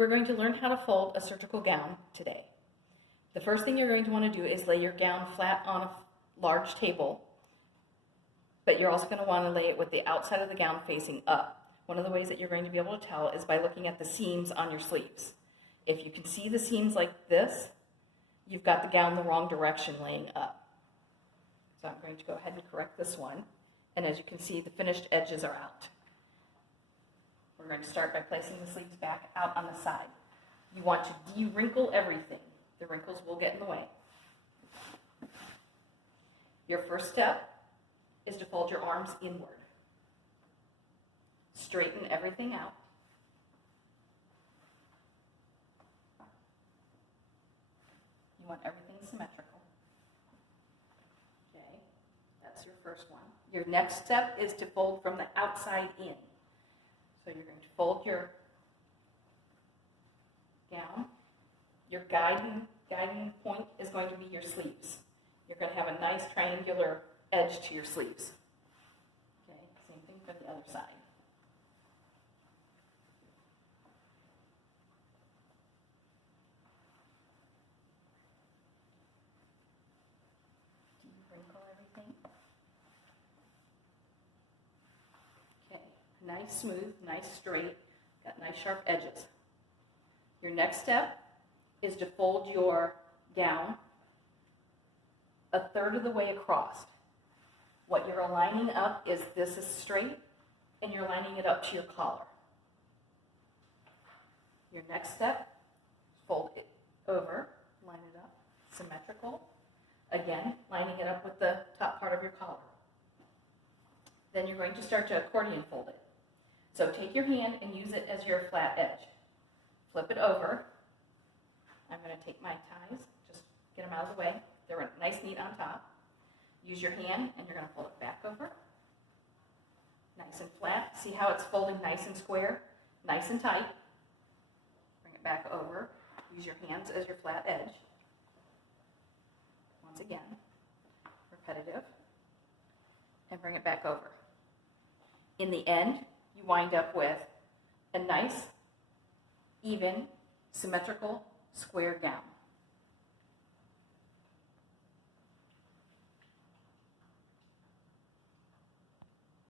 We're going to learn how to fold a surgical gown today. The first thing you're going to want to do is lay your gown flat on a large table, but you're also going to want to lay it with the outside of the gown facing up. One of the ways that you're going to be able to tell is by looking at the seams on your sleeves. If you can see the seams like this, you've got the gown the wrong direction laying up. So I'm going to go ahead and correct this one. And as you can see, the finished edges are out. We're going to start by placing the sleeves back out on the side. You want to de-wrinkle everything. The wrinkles will get in the way. Your first step is to fold your arms inward. Straighten everything out. You want everything symmetrical. Okay, that's your first one. Your next step is to fold from the outside in. So you're going to fold your gown. Your guiding point is going to be your sleeves. You're going to have a nice triangular edge to your sleeves. Okay, same thing for the other side. De-wrinkle everything. Okay, nice smooth, nice straight, got nice sharp edges. Your next step is to fold your gown a third of the way across. What you're aligning up is this is straight, and you're lining it up to your collar. Your next step, fold it over, line it up, symmetrical. Again, lining it up with the top part of your collar. Then you're going to start to accordion fold it. So take your hand and use it as your flat edge. Flip it over. I'm going to take my ties, just get them out of the way. They're nice, neat on top. Use your hand, and you're going to fold it back over. Nice and flat. See how it's folding nice and square, nice and tight. Bring it back over. Use your hands as your flat edge. Once again, repetitive. And bring it back over. In the end, you wind up with a nice, even, symmetrical, square gown.